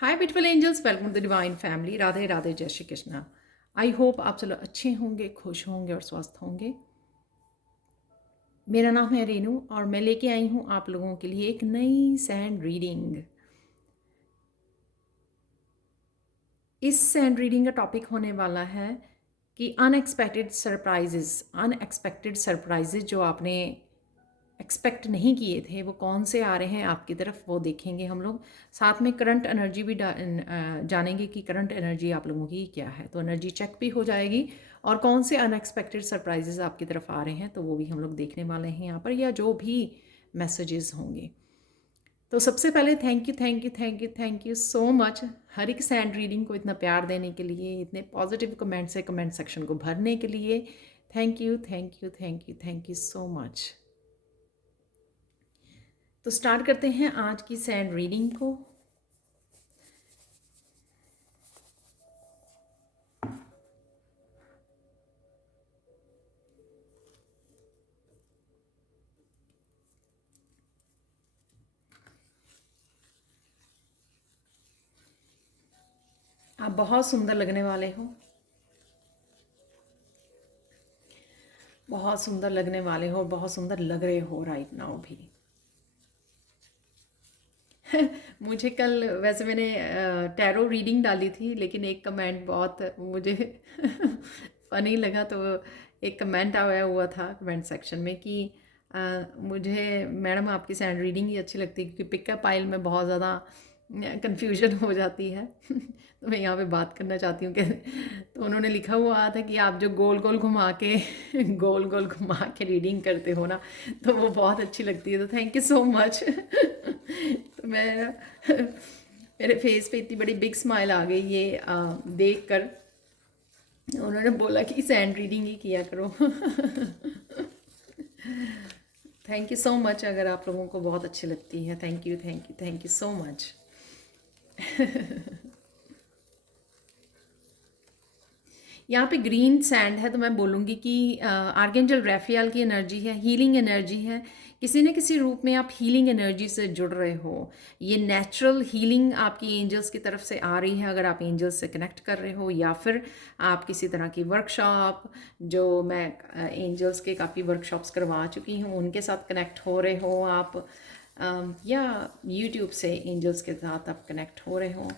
Hi beautiful angels, welcome to the divine family. Radhe Radhe, जय Shri Krishna. I hope आप सब लोग अच्छे होंगे, खुश होंगे और स्वस्थ होंगे। मेरा नाम है रेनू और मैं लेके आई हूँ आप लोगों के लिए एक नई सैंड रीडिंग। इस सैंड रीडिंग का टॉपिक होने वाला है कि अनएक्सपेक्टेड सरप्राइजेज जो आपने एक्सपेक्ट नहीं किए थे वो कौन से आ रहे हैं आपकी तरफ, वो देखेंगे हम लोग। साथ में करंट एनर्जी भी जानेंगे कि करंट एनर्जी आप लोगों की क्या है, तो एनर्जी चेक भी हो जाएगी। और कौन से अनएक्सपेक्टेड सरप्राइजेस आपकी तरफ आ रहे हैं तो वो भी हम लोग देखने वाले हैं यहाँ पर, या जो भी मैसेजेस होंगे। तो सबसे पहले thank you thank you thank you thank you so much हर एक सैंड रीडिंग को इतना प्यार देने के लिए, इतने पॉजिटिव कमेंट से कमेंट सेक्शन को भरने के लिए। Thank you thank you thank you thank you so much. तो स्टार्ट करते हैं आज की सैंड रीडिंग को। आप बहुत सुंदर लगने वाले हो, बहुत सुंदर लगने वाले हो, बहुत सुंदर लग रहे हो राइट नाउ भी। मुझे कल वैसे मैंने टैरो रीडिंग डाली थी, लेकिन एक कमेंट बहुत मुझे फनी लगा। तो एक कमेंट आया हुआ था कमेंट सेक्शन में कि मुझे मैडम आपकी सैंड रीडिंग ही अच्छी लगती है क्योंकि पिकअप पाइल में बहुत ज़्यादा कंफ्यूजन हो जाती है। तो मैं यहाँ पे बात करना चाहती हूँ कि तो उन्होंने लिखा हुआ था कि आप जो गोल गोल घुमा के गोल गोल घुमा के रीडिंग करते हो ना, तो वो बहुत अच्छी लगती है। तो थैंक यू सो मच। तो मैं मेरे फेस पे इतनी बड़ी बिग स्माइल आ गई ये देख कर। उन्होंने बोला कि सैंड रीडिंग ही किया करो। Thank you so much. अगर आप लोगों को बहुत अच्छी लगती है, thank you thank you thank you so much. यहाँ पे ग्रीन सैंड है तो मैं बोलूँगी कि आर्केंजल रैफियाल की एनर्जी है, हीलिंग एनर्जी है। किसी न किसी रूप में आप हीलिंग एनर्जी से जुड़ रहे हो। ये नेचुरल हीलिंग आपकी एंजल्स की तरफ से आ रही है अगर आप एंजल्स से कनेक्ट कर रहे हो, या फिर आप किसी तरह की वर्कशॉप, जो मैं एंजल्स के काफ़ी वर्कशॉप्स करवा चुकी हूँ, उनके साथ कनेक्ट हो रहे हो आप, या यूट्यूब से एंजल्स के साथ आप कनेक्ट हो रहे हो।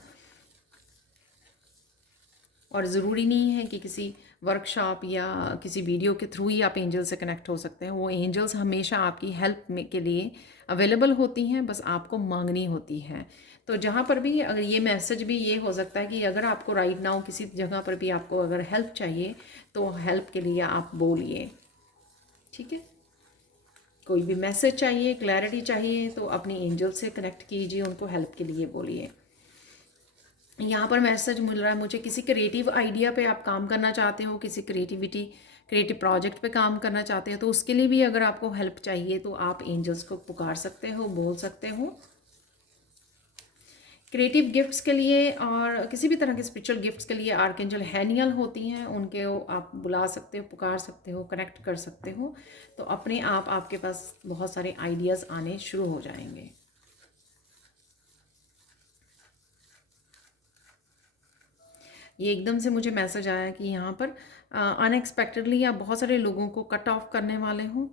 और ज़रूरी नहीं है कि किसी वर्कशॉप या किसी वीडियो के थ्रू ही आप एंजल से कनेक्ट हो सकते हैं। वो एंजल्स हमेशा आपकी हेल्प में के लिए अवेलेबल होती हैं, बस आपको मांगनी होती है। तो जहाँ पर भी अगर ये मैसेज भी ये हो सकता है कि अगर आपको राइट नाउ किसी जगह पर भी आपको अगर हेल्प चाहिए तो हेल्प के लिए आप बोलिए, ठीक है। कोई भी मैसेज चाहिए, क्लैरिटी चाहिए तो अपनी एंजल से कनेक्ट कीजिए, उनको हेल्प के लिए बोलिए। यहाँ पर मैसेज मिल रहा है मुझे, किसी क्रिएटिव आइडिया पे आप काम करना चाहते हो, किसी क्रिएटिव प्रोजेक्ट पे काम करना चाहते हो, तो उसके लिए भी अगर आपको हेल्प चाहिए तो आप एंजल्स को पुकार सकते हो, बोल सकते हो। क्रिएटिव गिफ्ट्स के लिए और किसी भी तरह के स्पिरिचुअल गिफ्ट्स के लिए आर्कएंजल हैनियल होती हैं, उनके आप बुला सकते हो, पुकार सकते हो, कनेक्ट कर सकते हो। तो अपने आप आपके पास बहुत सारे आइडियाज़ आने शुरू हो जाएंगे। ये एकदम से मुझे मैसेज आया कि यहाँ पर अनएक्सपेक्टेडली आप बहुत सारे लोगों को कट ऑफ करने वाले हो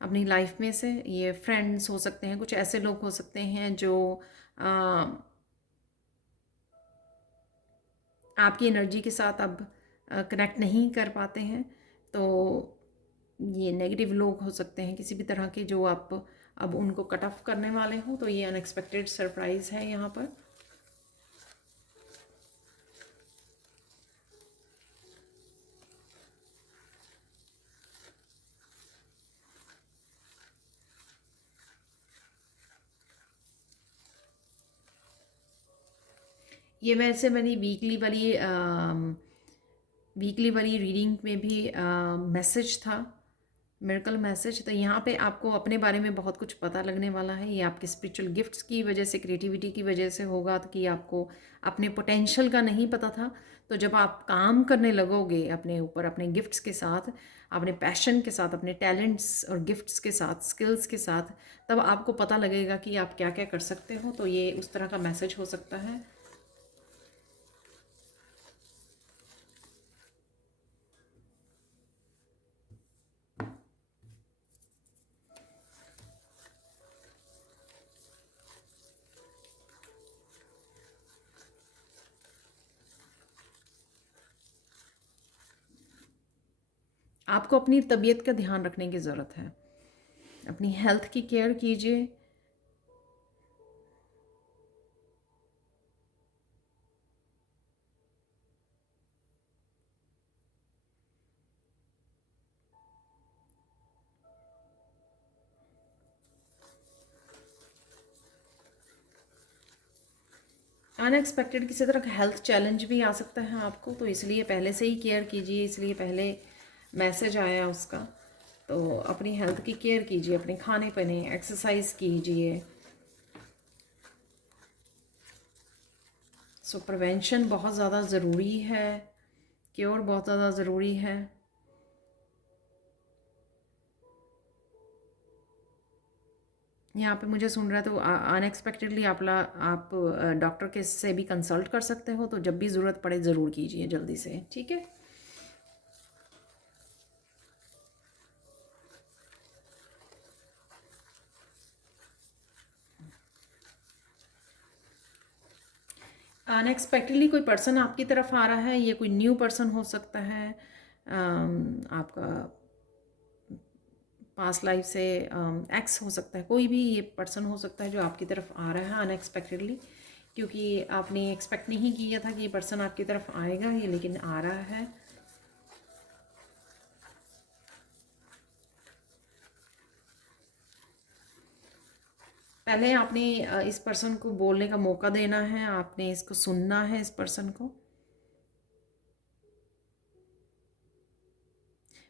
अपनी लाइफ में से। ये फ्रेंड्स हो सकते हैं, कुछ ऐसे लोग हो सकते हैं जो आ, आपकी एनर्जी के साथ अब कनेक्ट नहीं कर पाते हैं। तो ये नेगेटिव लोग हो सकते हैं किसी भी तरह के, जो आप अब उनको कट ऑफ करने वाले हो। तो ये अनएक्सपेक्टेड सरप्राइज़ है यहाँ पर। ये वैसे मैंने वीकली वाली रीडिंग में भी मैसेज था, मिरेकल मैसेज। तो यहाँ पे आपको अपने बारे में बहुत कुछ पता लगने वाला है। ये आपके स्पिरिचुअल गिफ्ट्स की वजह से, क्रिएटिविटी की वजह से होगा तो कि आपको अपने पोटेंशियल का नहीं पता था। तो जब आप काम करने लगोगे अपने ऊपर, अपने गिफ्ट्स के साथ, अपने पैशन के साथ, अपने टैलेंट्स और गिफ्ट्स के साथ, स्किल्स के साथ, तब आपको पता लगेगा कि आप क्या क्या कर सकते हो। तो ये उस तरह का मैसेज हो सकता है। आपको अपनी तबीयत का ध्यान रखने की ज़रूरत है, अपनी हेल्थ की केयर कीजिए। अनएक्सपेक्टेड किसी तरह का हेल्थ चैलेंज भी आ सकता है आपको, तो इसलिए पहले से ही केयर कीजिए, इसलिए पहले मैसेज आया उसका। तो अपनी हेल्थ की केयर कीजिए, अपने खाने पीने, एक्सरसाइज कीजिए। सो प्रिवेंशन बहुत ज़्यादा ज़रूरी है, क्योर बहुत ज़्यादा ज़रूरी है। यहाँ पे मुझे सुन रहा है तो अनएक्सपेक्टेडली आप डॉक्टर के से भी कंसल्ट कर सकते हो, तो जब भी ज़रूरत पड़े ज़रूर कीजिए जल्दी से, ठीक है। अनएक्सपेक्टेडली कोई पर्सन आपकी तरफ आ रहा है, ये कोई न्यू पर्सन हो सकता है, आपका पास्ट लाइफ से एक्स हो सकता है, कोई भी ये पर्सन हो सकता है जो आपकी तरफ आ रहा है अनएक्सपेक्टेडली, क्योंकि आपने एक्सपेक्ट नहीं किया था कि ये पर्सन आपकी तरफ आएगा, ये लेकिन आ रहा है। पहले आपने इस पर्सन को बोलने का मौका देना है, आपने इसको सुनना है, इस पर्सन को।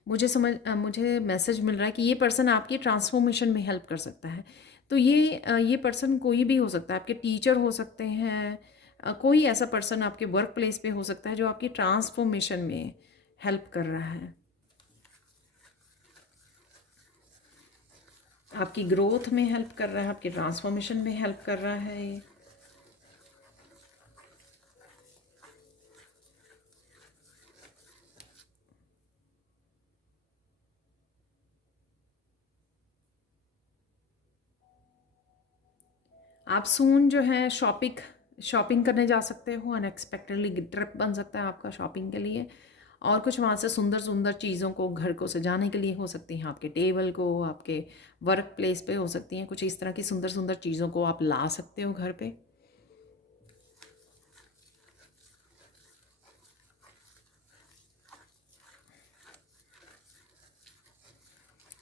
मुझे मैसेज मिल रहा है कि ये पर्सन आपकी ट्रांसफॉर्मेशन में हेल्प कर सकता है। तो ये पर्सन कोई भी हो सकता है, आपके टीचर हो सकते हैं, कोई ऐसा पर्सन आपके वर्क प्लेस पे हो सकता है जो आपकी ट्रांसफॉर्मेशन में हेल्प कर रहा है, आपकी ग्रोथ में हेल्प कर रहा है, आपकी ट्रांसफॉर्मेशन में हेल्प कर रहा है ये। आप सून जो है शॉपिंग करने जा सकते हो, अनएक्सपेक्टेडली ट्रिप बन सकता है आपका शॉपिंग के लिए, और कुछ वहाँ से सुंदर सुंदर चीज़ों को घर को सजाने के लिए हो सकती हैं, आपके टेबल को, आपके वर्क प्लेस पे हो सकती हैं, कुछ इस तरह की सुंदर सुंदर चीज़ों को आप ला सकते हो घर पे।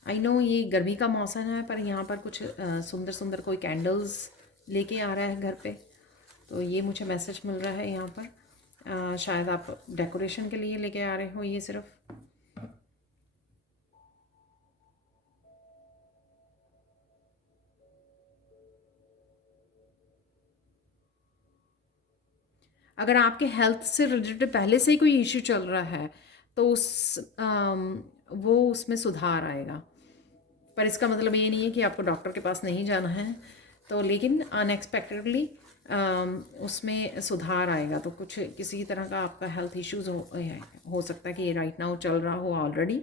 आई नो ये गर्मी का मौसम है, पर यहाँ पर कुछ सुंदर सुंदर कोई कैंडल्स लेके आ रहा है घर पे, तो ये मुझे मैसेज मिल रहा है यहाँ पर। शायद आप डेकोरेशन के लिए लेके आ रहे हो ये सिर्फ। अगर आपके हेल्थ से रिलेटेड पहले से ही कोई इश्यू चल रहा है तो वो उसमें सुधार आएगा, पर इसका मतलब ये नहीं है कि आपको डॉक्टर के पास नहीं जाना है। तो लेकिन अनएक्सपेक्टेडली उसमें सुधार आएगा, तो कुछ किसी तरह का आपका हेल्थ इश्यूज हो सकता है कि ये राइट नाउ चल रहा हो ऑलरेडी,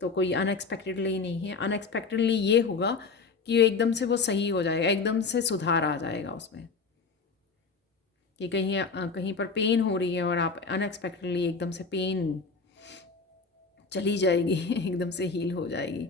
तो कोई अनएक्सपेक्टेडली नहीं है। अनएक्सपेक्टेडली ये होगा कि एकदम से वो सही हो जाएगा, एकदम से सुधार आ जाएगा उसमें, कि कहीं पर पेन हो रही है और आप अनएक्सपेक्टेडली एकदम से पेन चली जाएगी एकदम से हील हो जाएगी।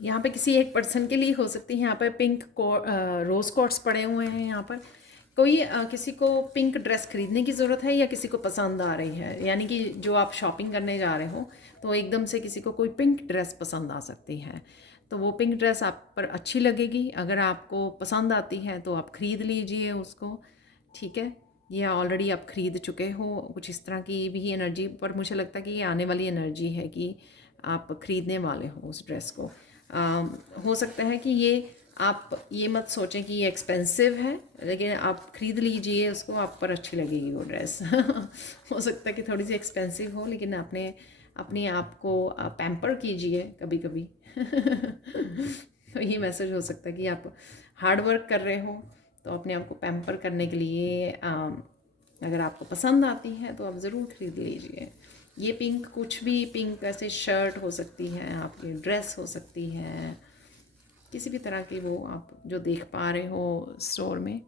यहाँ पे किसी एक पर्सन के लिए हो सकती है, यहाँ पर रोज़ कॉर्ड्स पड़े हुए हैं यहाँ पर। कोई किसी को पिंक ड्रेस खरीदने की ज़रूरत है या किसी को पसंद आ रही है, यानी कि जो आप शॉपिंग करने जा रहे हो तो एकदम से किसी को कोई पिंक ड्रेस पसंद आ सकती है, तो वो पिंक ड्रेस आप पर अच्छी लगेगी। अगर आपको पसंद आती है तो आप ख़रीद लीजिए उसको, ठीक है। ये ऑलरेडी आप ख़रीद चुके हो, कुछ इस तरह की भी एनर्जी, पर मुझे लगता है कि ये आने वाली एनर्जी है कि आप ख़रीदने वाले हो उस ड्रेस को। हो सकता है कि ये आप ये मत सोचें कि ये एक्सपेंसिव है, लेकिन आप ख़रीद लीजिए उसको, आप पर अच्छी लगेगी वो ड्रेस हो सकता है कि थोड़ी सी एक्सपेंसिव हो, लेकिन अपने आप को पैम्पर कीजिए कभी कभी तो ये मैसेज हो सकता है कि आप हार्ड वर्क कर रहे हो, तो अपने आप को पैम्पर करने के लिए अगर आपको पसंद आती है तो आप ज़रूर ख़रीद लीजिए। ये पिंक कुछ भी, पिंक ऐसे शर्ट हो सकती है आपकी, ड्रेस हो सकती है, किसी भी तरह की वो आप जो देख पा रहे हो स्टोर में।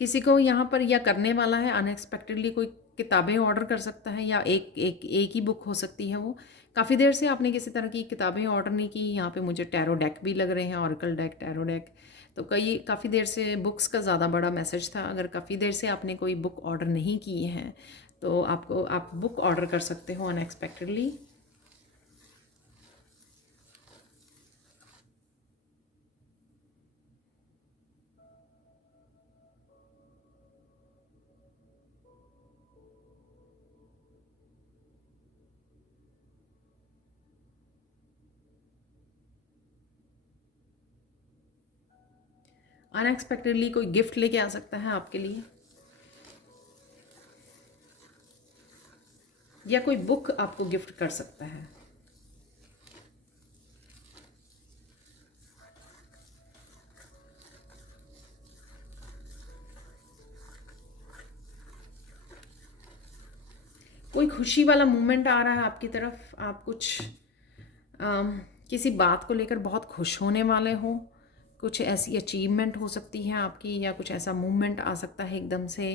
किसी को यहाँ पर या करने वाला है अनएक्सपेक्टेडली, कोई किताबें ऑर्डर कर सकता है, या एक ही बुक हो सकती है वो। काफ़ी देर से आपने किसी तरह की किताबें ऑर्डर नहीं की। यहाँ पे मुझे टैरो डेक भी लग रहे हैं, ऑरेकल डेक, टैरो डेक। तो काफ़ी देर से बुक्स का ज़्यादा बड़ा मैसेज था। अगर काफ़ी देर से आपने कोई बुक ऑर्डर नहीं की है तो आप बुक ऑर्डर कर सकते हो अनएक्सपेक्टेडली। अनएक्सपेक्टेडली कोई गिफ्ट लेके आ सकता है आपके लिए, या कोई बुक आपको गिफ्ट कर सकता है। कोई खुशी वाला मोमेंट आ रहा है आपकी तरफ, आप कुछ किसी बात को लेकर बहुत खुश होने वाले हो। कुछ ऐसी अचीवमेंट हो सकती है आपकी, या कुछ ऐसा मूवमेंट आ सकता है एकदम से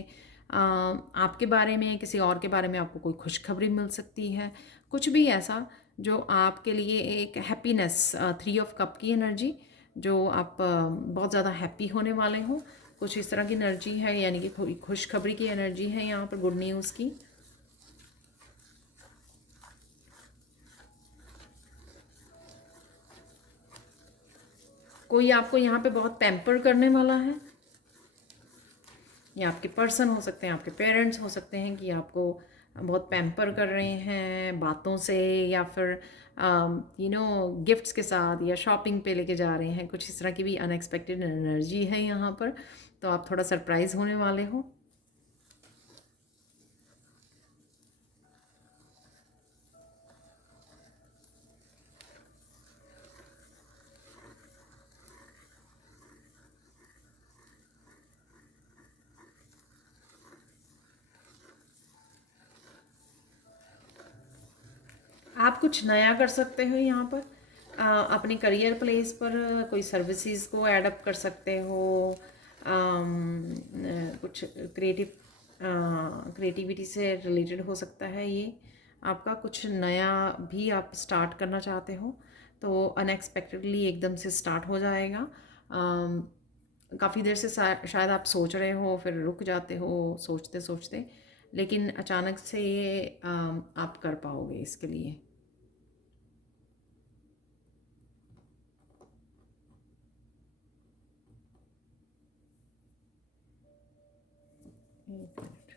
आपके बारे में, किसी और के बारे में आपको कोई खुशखबरी मिल सकती है। कुछ भी ऐसा जो आपके लिए एक हैप्पीनेस, 3 ऑफ कप की एनर्जी, जो आप बहुत ज़्यादा हैप्पी होने वाले हो। कुछ इस तरह की एनर्जी है, यानी कि खुशखबरी की एनर्जी है यहाँ पर, गुड न्यूज़ की। कोई आपको यहाँ पे बहुत पैम्पर करने वाला है, या आपके पर्सन हो सकते हैं, आपके पेरेंट्स हो सकते हैं कि आपको बहुत पैम्पर कर रहे हैं बातों से, या फिर गिफ्ट्स के साथ, या शॉपिंग पे लेके जा रहे हैं। कुछ इस तरह की भी अनएक्सपेक्टेड एनर्जी है यहाँ पर, तो आप थोड़ा सरप्राइज होने वाले हो। आप कुछ नया कर सकते हो यहाँ पर, अपने करियर प्लेस पर कोई सर्विसेज को एडअप कर सकते हो। कुछ क्रिएटिविटी से रिलेटेड हो सकता है ये आपका, कुछ नया भी आप स्टार्ट करना चाहते हो तो अनएक्सपेक्टेडली एकदम से स्टार्ट हो जाएगा। काफ़ी देर से शायद आप सोच रहे हो, फिर रुक जाते हो सोचते सोचते, लेकिन अचानक से ये आप कर पाओगे इसके लिए। एक मिनट।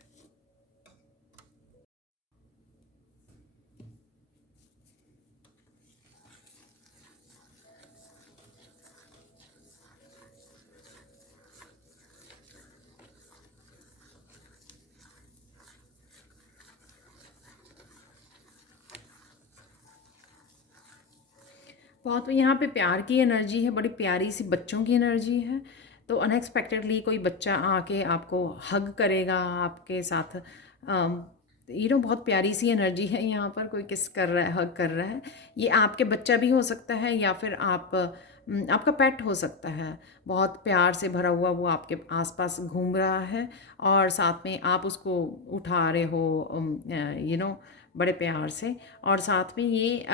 बहुत यहाँ पे प्यार की एनर्जी है, बड़ी प्यारी सी बच्चों की एनर्जी है। तो अनएक्सपेक्टेडली कोई बच्चा आके आपको हग करेगा, आपके साथ बहुत प्यारी सी एनर्जी है यहाँ पर। कोई किस कर रहा है, हग कर रहा है। ये आपके बच्चा भी हो सकता है, या फिर आपका पेट हो सकता है। बहुत प्यार से भरा हुआ वो आपके आसपास घूम रहा है, और साथ में आप उसको उठा रहे हो बड़े प्यार से। और साथ में ये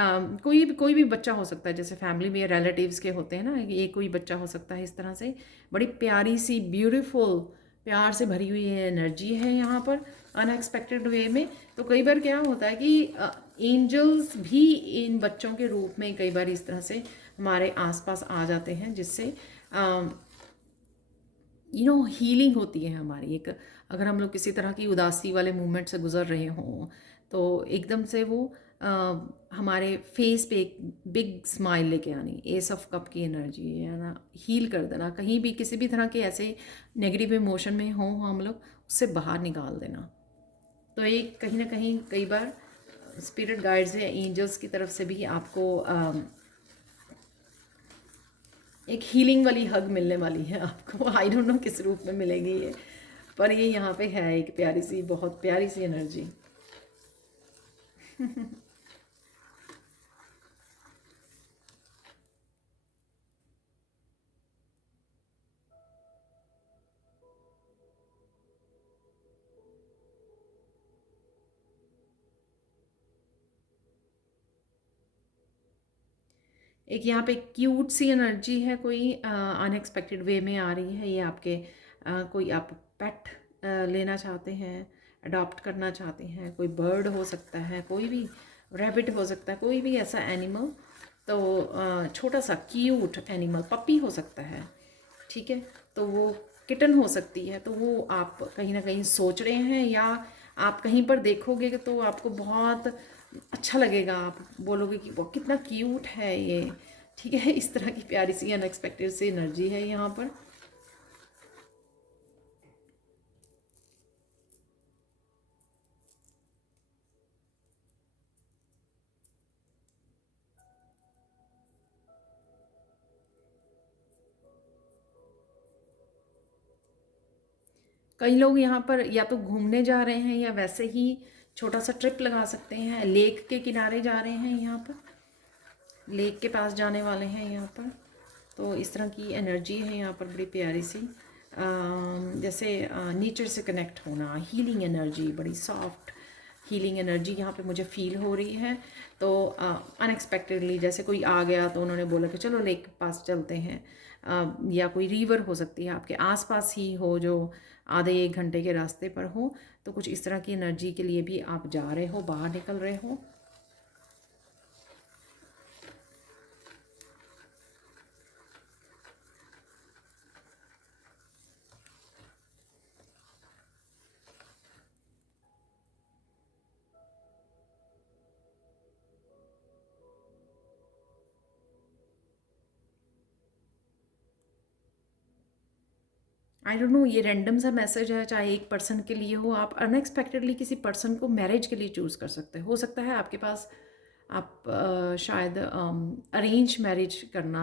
कोई भी बच्चा हो सकता है, जैसे फैमिली में रिलेटिव्स के होते हैं ना, ये कोई बच्चा हो सकता है। इस तरह से बड़ी प्यारी सी ब्यूटीफुल प्यार से भरी हुई एनर्जी है यहाँ पर अनएक्सपेक्टेड वे में। तो कई बार क्या होता है कि एंजल्स भी इन बच्चों के रूप में कई बार इस तरह से हमारे आसपास आ जाते हैं, जिससे हीलिंग होती है हमारी। एक अगर हम लोग किसी तरह की उदासी वाले मूवमेंट से गुजर रहे हों, तो एकदम से वो हमारे फेस पे एक बिग स्माइल लेके आनी, एस ऑफ कप की एनर्जी है ना, हील कर देना। कहीं भी किसी भी तरह के ऐसे नेगेटिव इमोशन में हों हम लोग, उससे बाहर निकाल देना। तो एक कहीं ना कहीं कई बार स्पिरिट गाइड्स या एंजल्स की तरफ से भी आपको एक हीलिंग वाली हग मिलने वाली है आपको। आई डोंट नो किस रूप में मिलेगी ये, पर ये यहाँ पे है एक प्यारी सी, बहुत प्यारी सी एनर्जी। एक यहाँ पे क्यूट सी एनर्जी है, कोई अनएक्सपेक्टेड वे में आ रही है। ये आपके कोई आप पेट लेना चाहते हैं, अडॉप्ट करना चाहते हैं, कोई बर्ड हो सकता है, कोई भी रैबिट हो सकता है, कोई भी ऐसा एनिमल। तो छोटा सा क्यूट एनिमल, पपी हो सकता है, ठीक है। तो वो किटन हो सकती है। तो वो आप कहीं ना कहीं सोच रहे हैं, या आप कहीं पर देखोगे तो आपको बहुत अच्छा लगेगा, आप बोलोगे कि वो कितना क्यूट है ये, ठीक है। इस तरह की प्यारी सी अनएक्सपेक्टेड सी एनर्जी है यहाँ पर। कई लोग यहाँ पर या तो घूमने जा रहे हैं, या वैसे ही छोटा सा ट्रिप लगा सकते हैं। लेक के किनारे जा रहे हैं, यहाँ पर लेक के पास जाने वाले हैं यहाँ पर। तो इस तरह की एनर्जी है यहाँ पर, बड़ी प्यारी सी। जैसे नेचर से कनेक्ट होना, हीलिंग एनर्जी, बड़ी सॉफ्ट हीलिंग एनर्जी यहाँ पे मुझे फील हो रही है। तो अनएक्सपेक्टेडली जैसे कोई आ गया तो उन्होंने बोला कि चलो लेक के पास चलते हैं। या कोई रिवर हो सकती है आपके आसपास ही हो, जो आधे एक घंटे के रास्ते पर हो। तो कुछ इस तरह की एनर्जी के लिए भी आप जा रहे हो, बाहर निकल रहे हो। आई डोंट नो, ये रैंडम सा मैसेज है, चाहे एक पर्सन के लिए हो। आप अनएक्सपेक्टेडली किसी पर्सन को मैरिज के लिए चूज़ कर सकते हो सकता है आपके पास, आप शायद अरेंज मैरिज करना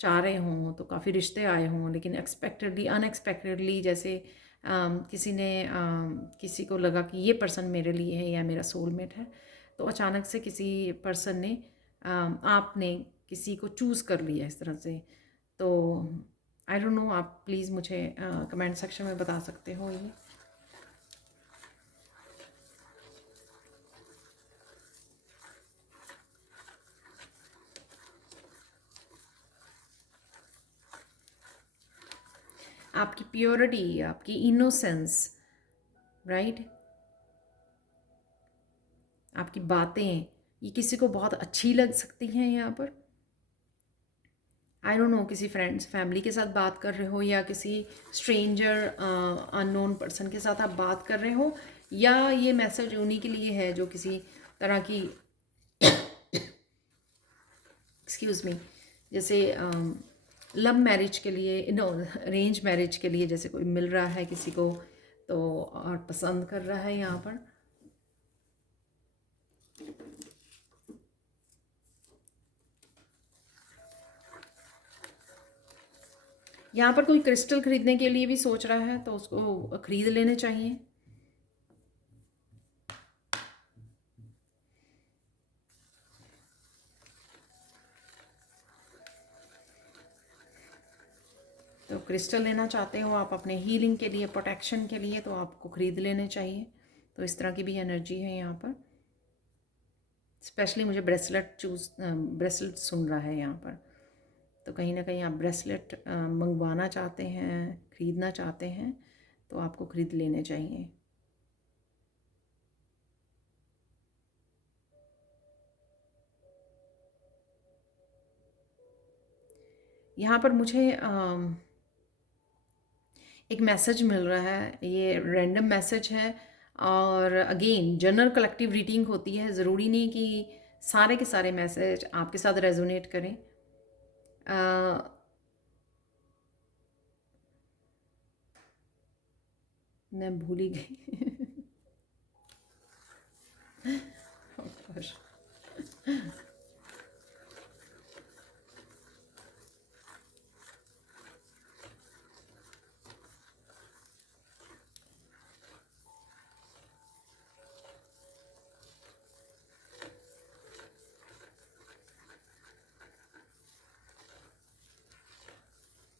चाह रहे हों, तो काफ़ी रिश्ते आए हों, लेकिन एक्सपेक्टेडली अनएक्सपेक्टेडली जैसे किसी ने किसी को लगा कि ये पर्सन मेरे लिए है या मेरा सोलमेट है। तो अचानक से किसी पर्सन ने आपने किसी को चूज़ कर लिया इस तरह से। तो आई डोंट नो, आप प्लीज़ मुझे कमेंट सेक्शन में बता सकते हो ये। आपकी प्योरिटी, आपकी इनोसेंस, राइट, आपकी बातें, ये किसी को बहुत अच्छी लग सकती हैं यहाँ पर। आई डोंट नो, किसी फ्रेंड्स फैमिली के साथ बात कर रहे हो, या किसी स्ट्रेंजर अननोन पर्सन के साथ आप बात कर रहे हो, या ये मैसेज उन्हीं के लिए है जो किसी तरह की एक्सक्यूज़ मी, जैसे लव मैरिज के लिए, नो अरेंज मैरिज के लिए, जैसे कोई मिल रहा है किसी को तो और पसंद कर रहा है यहाँ पर। यहाँ पर कोई क्रिस्टल खरीदने के लिए भी सोच रहा है, तो उसको खरीद लेने चाहिए। तो क्रिस्टल लेना चाहते हो आप अपने हीलिंग के लिए, प्रोटेक्शन के लिए, तो आपको ख़रीद लेने चाहिए। तो इस तरह की भी एनर्जी है यहाँ पर। स्पेशली मुझे ब्रेसलेट सुन रहा है यहाँ पर। तो कहीं ना कहीं आप ब्रेसलेट मंगवाना चाहते हैं, ख़रीदना चाहते हैं, तो आपको ख़रीद लेने चाहिए। यहाँ पर मुझे एक मैसेज मिल रहा है, ये रैंडम मैसेज है। और अगेन जनरल कलेक्टिव रीडिंग होती है, ज़रूरी नहीं कि सारे के सारे मैसेज आपके साथ रेजोनेट करें। मैं भूल ही गई। Oh gosh.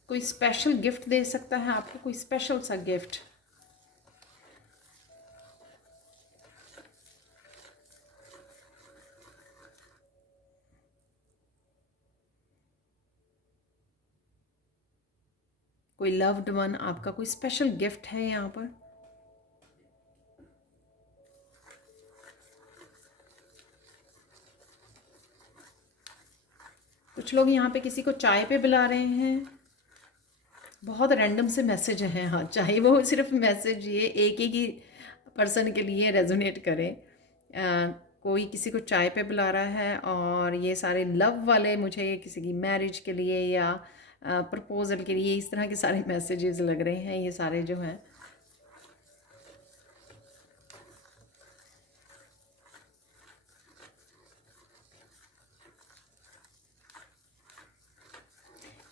कोई स्पेशल गिफ्ट दे सकता है आपको, कोई स्पेशल सा गिफ्ट। कोई लव्ड वन आपका कोई स्पेशल गिफ्ट है यहाँ पर। कुछ लोग यहाँ पे किसी को चाय पे बुला रहे हैं। बहुत रैंडम से मैसेज हैं, हाँ, चाहे वो सिर्फ मैसेज ये एक ही पर्सन के लिए रेजोनेट करे। कोई किसी को चाय पे बुला रहा है, और ये सारे लव वाले मुझे किसी की मैरिज के लिए या प्रपोजल के लिए इस तरह के सारे मैसेजेस लग रहे हैं, ये सारे जो हैं।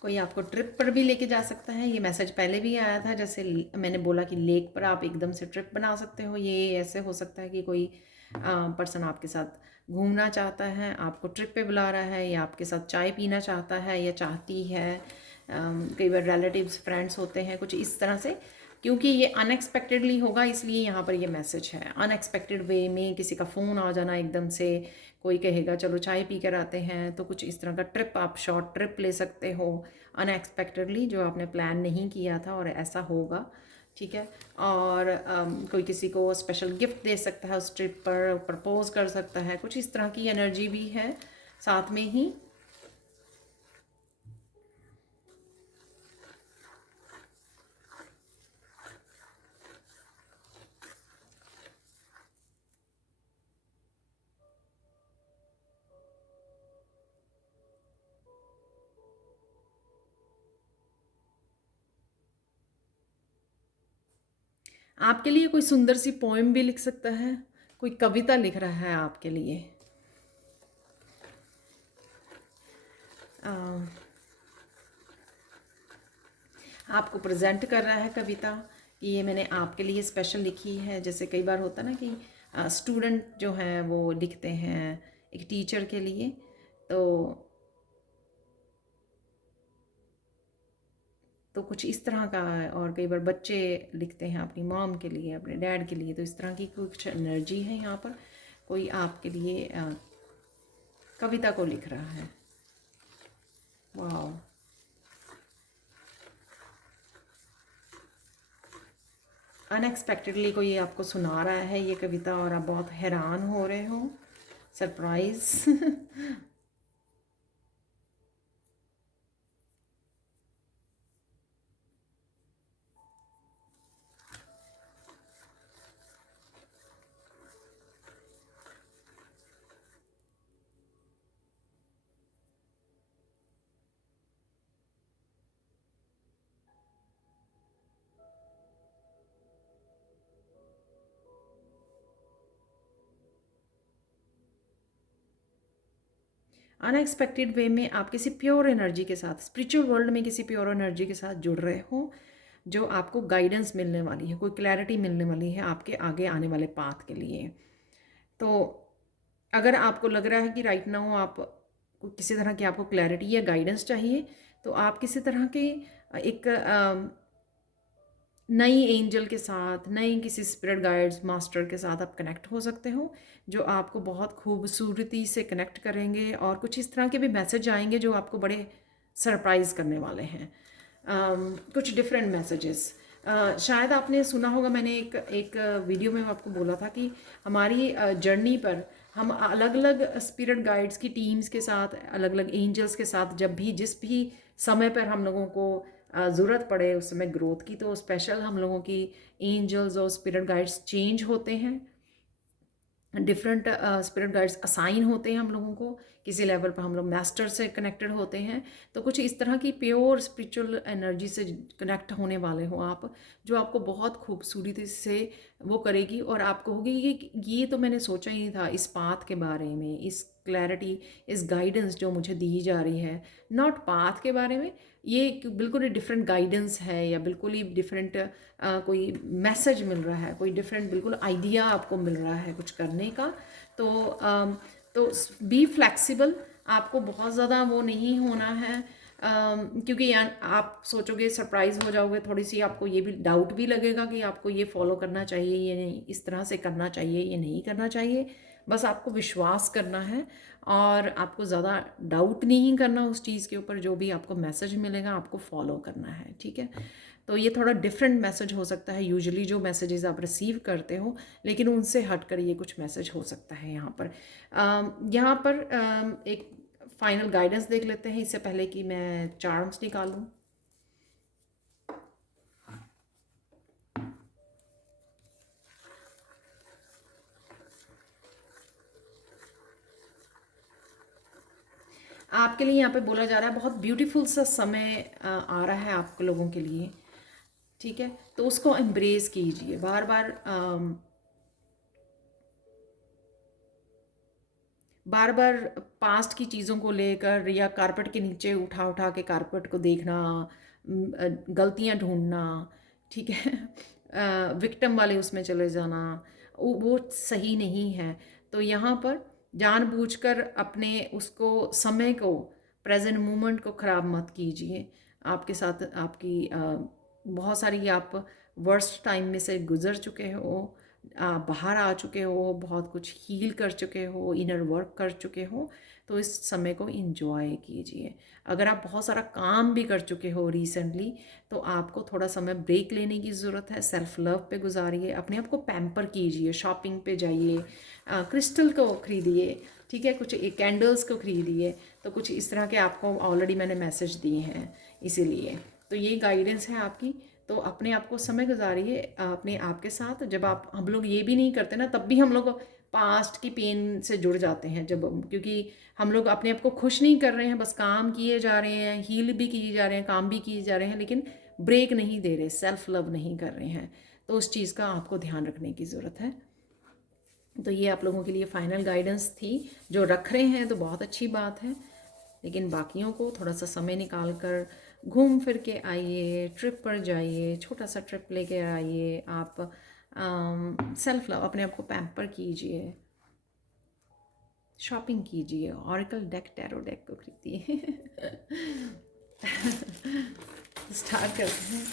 कोई आपको ट्रिप पर भी लेके जा सकता है, ये मैसेज पहले भी आया था, जैसे मैंने बोला कि लेक पर आप एकदम से ट्रिप बना सकते हो। ये ऐसे हो सकता है कि कोई पर्सन आपके साथ घूमना चाहता है, आपको ट्रिप पे बुला रहा है, या आपके साथ चाय पीना चाहता है या चाहती है। कई बार रिलेटिव्स फ्रेंड्स होते हैं, कुछ इस तरह से। क्योंकि ये अनएक्सपेक्टेडली होगा, इसलिए यहाँ पर ये मैसेज है। अनएक्सपेक्टेड वे में किसी का फ़ोन आ जाना एकदम से, कोई कहेगा चलो चाय पी कर आते हैं, तो कुछ इस तरह का ट्रिप, आप शॉर्ट ट्रिप ले सकते हो अनएक्सपेक्टेडली, जो आपने प्लान नहीं किया था, और ऐसा होगा। ठीक है। और कोई किसी को स्पेशल गिफ्ट दे सकता है उस ट्रिप पर, प्रपोज कर सकता है, कुछ इस तरह की एनर्जी भी है साथ में ही। आपके लिए कोई सुंदर सी पोएम भी लिख सकता है, कोई कविता लिख रहा है आपके लिए। आपको प्रेजेंट कर रहा है कविता कि ये मैंने आपके लिए स्पेशल लिखी है। जैसे कई बार होता है ना कि स्टूडेंट जो हैं वो लिखते हैं एक टीचर के लिए, तो कुछ इस तरह का है। और कई बार बच्चे लिखते हैं अपनी मॉम के लिए, अपने डैड के लिए, तो इस तरह की कुछ एनर्जी है यहाँ पर। कोई आपके लिए कविता को लिख रहा है। वाह, अनएक्सपेक्टेडली कोई आपको सुना रहा है ये कविता, और आप बहुत हैरान हो रहे हो, सरप्राइज। अनएक्सपेक्टेड वे में आप किसी प्योर एनर्जी के साथ, स्पिरिचुअल वर्ल्ड में किसी प्योर एनर्जी के साथ जुड़ रहे हो, जो आपको गाइडेंस मिलने वाली है, कोई क्लैरिटी मिलने वाली है आपके आगे आने वाले पाथ के लिए। तो अगर आपको लग रहा है कि राइट नाउ आप किसी तरह की आपको क्लैरिटी या गाइडेंस चाहिए, तो आप किसी तरह के एक नई एंजल के साथ, नई किसी स्पिरिट गाइड्स मास्टर के साथ आप कनेक्ट हो सकते हो, जो आपको बहुत खूबसूरती से कनेक्ट करेंगे। और कुछ इस तरह के भी मैसेज आएंगे जो आपको बड़े सरप्राइज़ करने वाले हैं। कुछ डिफरेंट मैसेजेस। शायद आपने सुना होगा, मैंने एक वीडियो में आपको बोला था कि हमारी जर्नी पर हम अलग अलग स्पिरिट गाइड्स की टीम्स के साथ, अलग अलग एंजल्स के साथ, जब भी जिस भी समय पर हम लोगों को ज़रूरत पड़े उस समय ग्रोथ की, तो स्पेशल हम लोगों की एंजल्स और स्पिरिट गाइड्स चेंज होते हैं। डिफरेंट स्पिरिट गाइड्स असाइन होते हैं हम लोगों को। किसी लेवल पर हम लोग मास्टर से कनेक्टेड होते हैं। तो कुछ इस तरह की प्योर स्पिरिचुअल एनर्जी से कनेक्ट होने वाले हो आप, जो आपको बहुत खूबसूरती से वो करेगी। और आपको होगी कि ये तो मैंने सोचा ही नहीं था इस पाथ के बारे में, इस क्लैरिटी, इस गाइडेंस जो मुझे दी जा रही है, नॉट पाथ के बारे में, ये बिल्कुल ही डिफरेंट गाइडेंस है, या बिल्कुल ही डिफरेंट कोई मैसेज मिल रहा है, कोई डिफरेंट बिल्कुल आइडिया आपको मिल रहा है कुछ करने का। तो बी फ्लेक्सिबल, आपको बहुत ज़्यादा वो नहीं होना है, क्योंकि आप सोचोगे, सरप्राइज़ हो जाओगे, थोड़ी सी आपको ये भी डाउट भी लगेगा कि आपको ये फॉलो करना चाहिए, ये नहीं, इस तरह से करना चाहिए, ये नहीं करना चाहिए। बस आपको विश्वास करना है और आपको ज़्यादा डाउट नहीं करना उस चीज़ के ऊपर। जो भी आपको मैसेज मिलेगा आपको फॉलो करना है, ठीक है। तो ये थोड़ा डिफरेंट मैसेज हो सकता है यूजुअली जो मैसेजेस आप रिसीव करते हो, लेकिन उनसे हटकर ये कुछ मैसेज हो सकता है यहाँ पर। यहाँ पर एक फाइनल गाइडेंस देख लेते हैं इससे पहले कि मैं चार्म्स निकालूं। आपके लिए यहाँ पे बोला जा रहा है बहुत ब्यूटीफुल सा समय आ रहा है आप लोगों के लिए, ठीक है। तो उसको एम्ब्रेस कीजिए, बार बार बार बार पास्ट की चीज़ों को लेकर या कारपेट के नीचे उठा उठा के कारपेट को देखना, गलतियां ढूंढना, ठीक है, विक्टिम वाले उसमें चले जाना, वो सही नहीं है। तो यहाँ पर जानबूझकर अपने उसको समय को, प्रेजेंट मोमेंट को ख़राब मत कीजिए। आपके साथ आपकी बहुत सारी आप वर्स्ट टाइम में से गुज़र चुके हो, आप बाहर आ चुके हो, बहुत कुछ हील कर चुके हो, इनर वर्क कर चुके हो। तो इस समय को इंजॉय कीजिए। अगर आप बहुत सारा काम भी कर चुके हो रिसेंटली, तो आपको थोड़ा समय ब्रेक लेने की ज़रूरत है। सेल्फ लव पे गुजारिए, अपने आप को पैम्पर कीजिए, शॉपिंग पे जाइए, क्रिस्टल को खरीदिए, ठीक है, कुछ कैंडल्स को खरीदिए। तो कुछ इस तरह के आपको ऑलरेडी मैंने मैसेज दिए हैं, इसीलिए तो ये गाइडेंस है आपकी। तो अपने आप को समय गुजारिए अपने आप के साथ। जब आप, हम लोग ये भी नहीं करते ना, तब भी हम लोग पास्ट की पेन से जुड़ जाते हैं, जब, क्योंकि हम लोग अपने आप को खुश नहीं कर रहे हैं, बस काम किए जा रहे हैं, हील भी किए जा रहे हैं, काम भी किए जा रहे हैं, लेकिन ब्रेक नहीं दे रहे, सेल्फ लव नहीं कर रहे हैं। तो उस चीज़ का आपको ध्यान रखने की ज़रूरत है। तो ये आप लोगों के लिए फाइनल गाइडेंस थी। जो रख रहे हैं तो बहुत अच्छी बात है, लेकिन बाकियों को थोड़ा सा समय निकाल कर घूम फिर के आइए, ट्रिप पर जाइए, छोटा सा ट्रिप लेके आइए। आप सेल्फ लव, अपने आप को पैम्पर कीजिए, शॉपिंग कीजिए, ऑरेकल डेक, टैरो डेक को खरीदिए। स्टार्ट करते हैं।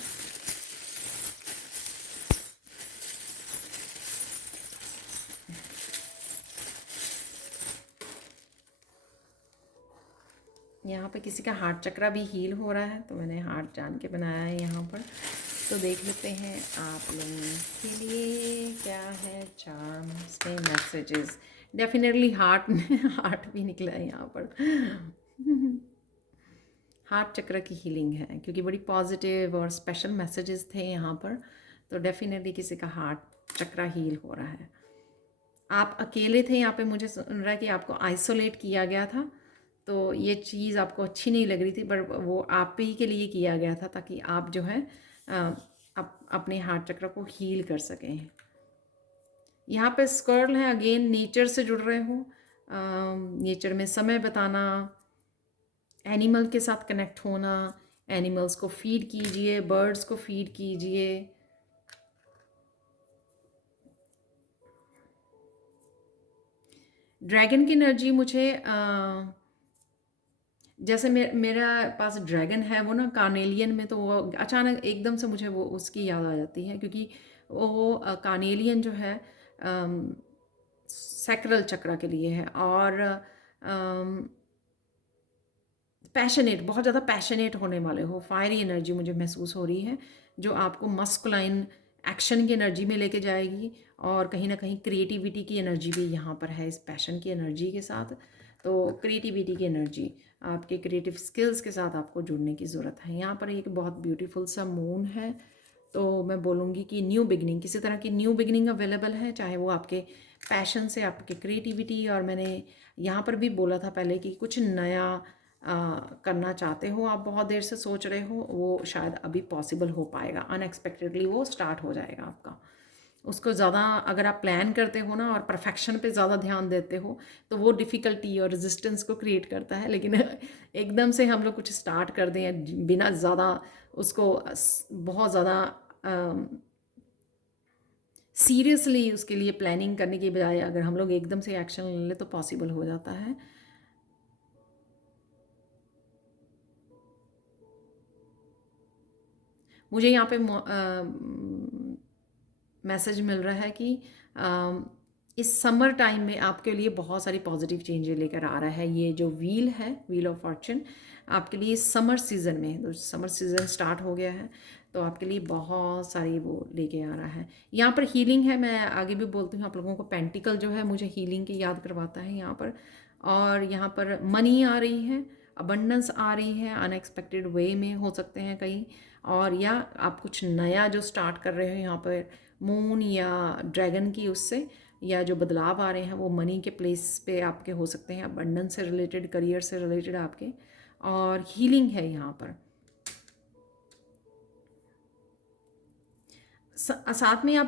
यहाँ पे किसी का हार्ट चक्रा भी हील हो रहा है, तो मैंने हार्ट जान के बनाया है यहाँ पर। तो देख लेते हैं आप लोगों के लिए क्या है चार्म्स में मैसेजेस। डेफिनेटली हार्ट में हार्ट भी निकला है यहाँ पर। हार्ट चक्र की हीलिंग है, क्योंकि बड़ी पॉजिटिव और स्पेशल मैसेजेस थे यहाँ पर। तो डेफिनेटली किसी का हार्ट चक्र हील हो रहा है। आप अकेले थे यहाँ पे, मुझे सुन रहा है कि आपको आइसोलेट किया गया था। तो ये चीज़ आपको अच्छी नहीं लग रही थी, पर वो आप ही के लिए किया गया था, ताकि आप जो है अपने हार्ट चक्र को हील कर सकें। यहाँ पे स्कर्ल है, अगेन नेचर से जुड़ रहे हो, नेचर में समय बताना, एनिमल के साथ कनेक्ट होना, एनिमल्स को फीड कीजिए, बर्ड्स को फीड कीजिए। ड्रैगन की एनर्जी मुझे जैसे मेरा पास ड्रैगन है, वो ना कार्नेलियन में, तो वो अचानक एकदम से मुझे वो उसकी याद आ जाती है, क्योंकि वो कार्नेलियन जो है सैक्रल चक्र के लिए है, और पैशनेट, बहुत ज़्यादा पैशनेट होने वाले हो, फायरी एनर्जी मुझे महसूस हो रही है, जो आपको मस्कुलाइन एक्शन की एनर्जी में लेके जाएगी। और कहीं ना कहीं क्रिएटिविटी की एनर्जी भी यहाँ पर है इस पैशन की एनर्जी के साथ। तो क्रिएटिविटी की एनर्जी, आपके क्रिएटिव स्किल्स के साथ आपको जुड़ने की ज़रूरत है। यहाँ पर एक बहुत ब्यूटीफुल सा मून है, तो मैं बोलूँगी कि न्यू बिगनिंग, किसी तरह की न्यू बिगनिंग अवेलेबल है, चाहे वो आपके पैशन से, आपके क्रिएटिविटी, और मैंने यहाँ पर भी बोला था पहले कि कुछ नया करना चाहते हो, आप बहुत देर से सोच रहे हो, वो शायद अभी पॉसिबल हो पाएगा, अनएक्सपेक्टेडली वो स्टार्ट हो जाएगा आपका। उसको ज़्यादा अगर आप प्लान करते हो ना और परफेक्शन पे ज़्यादा ध्यान देते हो, तो वो डिफ़िकल्टी और रेजिस्टेंस को क्रिएट करता है। लेकिन एकदम से हम लोग कुछ स्टार्ट कर दें बिना ज़्यादा उसको बहुत ज़्यादा सीरियसली उसके लिए प्लानिंग करने की बजाय अगर हम लोग एकदम से एक्शन ले तो पॉसिबल हो जाता है। मुझे यहाँ पे मैसेज मिल रहा है कि इस समर टाइम में आपके लिए बहुत सारी पॉजिटिव चेंजेस लेकर आ रहा है। ये जो व्हील है, व्हील ऑफ फॉर्चून, आपके लिए समर सीज़न में, तो समर सीज़न स्टार्ट हो गया है तो आपके लिए बहुत सारी वो लेके आ रहा है। यहाँ पर हीलिंग है, मैं आगे भी बोलती हूँ आप लोगों को, पेंटिकल जो है मुझे हीलिंग की याद करवाता है यहाँ पर। और यहाँ पर मनी आ रही है, अबंडेंस आ रही है, अनएक्सपेक्टेड वे में हो सकते हैं कहीं, और या आप कुछ नया जो स्टार्ट कर रहे हो यहाँ पर मून या ड्रैगन की उससे, या जो बदलाव आ रहे हैं वो मनी के प्लेस पे आपके हो सकते हैं, अबंडेंस से रिलेटेड, करियर से रिलेटेड आपके, और हीलिंग है यहाँ पर। साथ में आप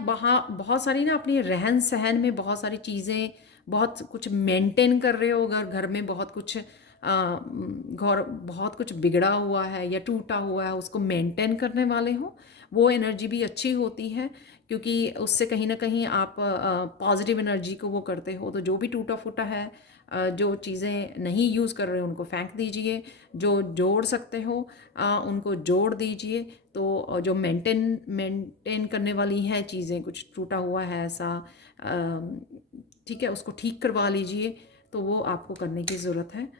बहुत सारी ना अपनी रहन सहन में बहुत सारी चीज़ें, बहुत कुछ मेंटेन कर रहे हो, अगर घर में बहुत कुछ घर बहुत कुछ बिगड़ा हुआ है या टूटा हुआ है, उसको मेंटेन करने वाले हो, वो एनर्जी भी अच्छी होती है, क्योंकि उससे कहीं ना कहीं आप पॉजिटिव एनर्जी को वो करते हो। तो जो भी टूटा फूटा है, जो चीज़ें नहीं यूज़ कर रहे हो उनको फेंक दीजिए, जो जोड़ सकते हो उनको जोड़ दीजिए। तो जो मेंटेन करने वाली हैं चीज़ें, कुछ टूटा हुआ है ऐसा, ठीक है, उसको ठीक करवा लीजिए, तो वो आपको करने की ज़रूरत है।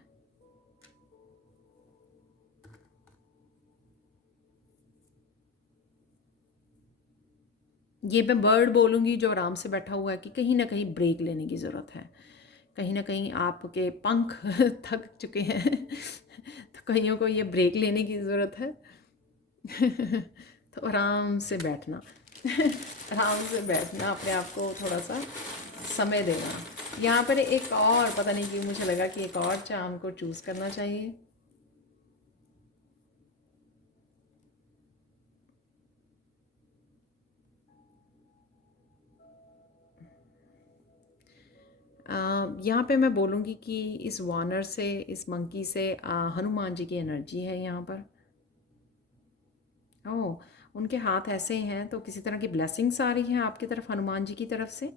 ये मैं बर्ड बोलूँगी जो आराम से बैठा हुआ है कि कहीं ना कहीं ब्रेक लेने की ज़रूरत है, कहीं ना कहीं आपके पंख थक चुके हैं तो कईयों को ये ब्रेक लेने की ज़रूरत है तो आराम से बैठना आराम से बैठना अपने आप को थोड़ा सा समय देना। यहाँ पर एक और, पता नहीं क्यों मुझे लगा कि एक और चार्म को चूज़ करना चाहिए। यहाँ पे मैं बोलूँगी कि इस वानर से, इस मंकी से हनुमान जी की एनर्जी है यहाँ पर। ओह! उनके हाथ ऐसे हैं तो किसी तरह की ब्लेसिंग्स आ रही हैं आपकी तरफ हनुमान जी की तरफ से,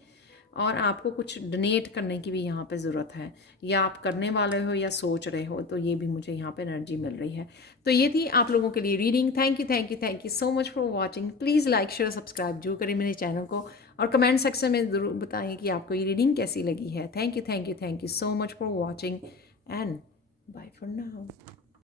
और आपको कुछ डोनेट करने की भी यहाँ पे ज़रूरत है, या आप करने वाले हो या सोच रहे हो, तो ये भी मुझे यहाँ पे एनर्जी मिल रही है। तो ये थी आप लोगों के लिए reading. Thank you, thank you, thank you so much for watching. Please like, share, subscribe जरूर करें मेरे चैनल को, और कमेंट सेक्शन में ज़रूर बताएं कि आपको ये रीडिंग कैसी लगी है। Thank you, thank you, thank you so much for watching, and bye for now.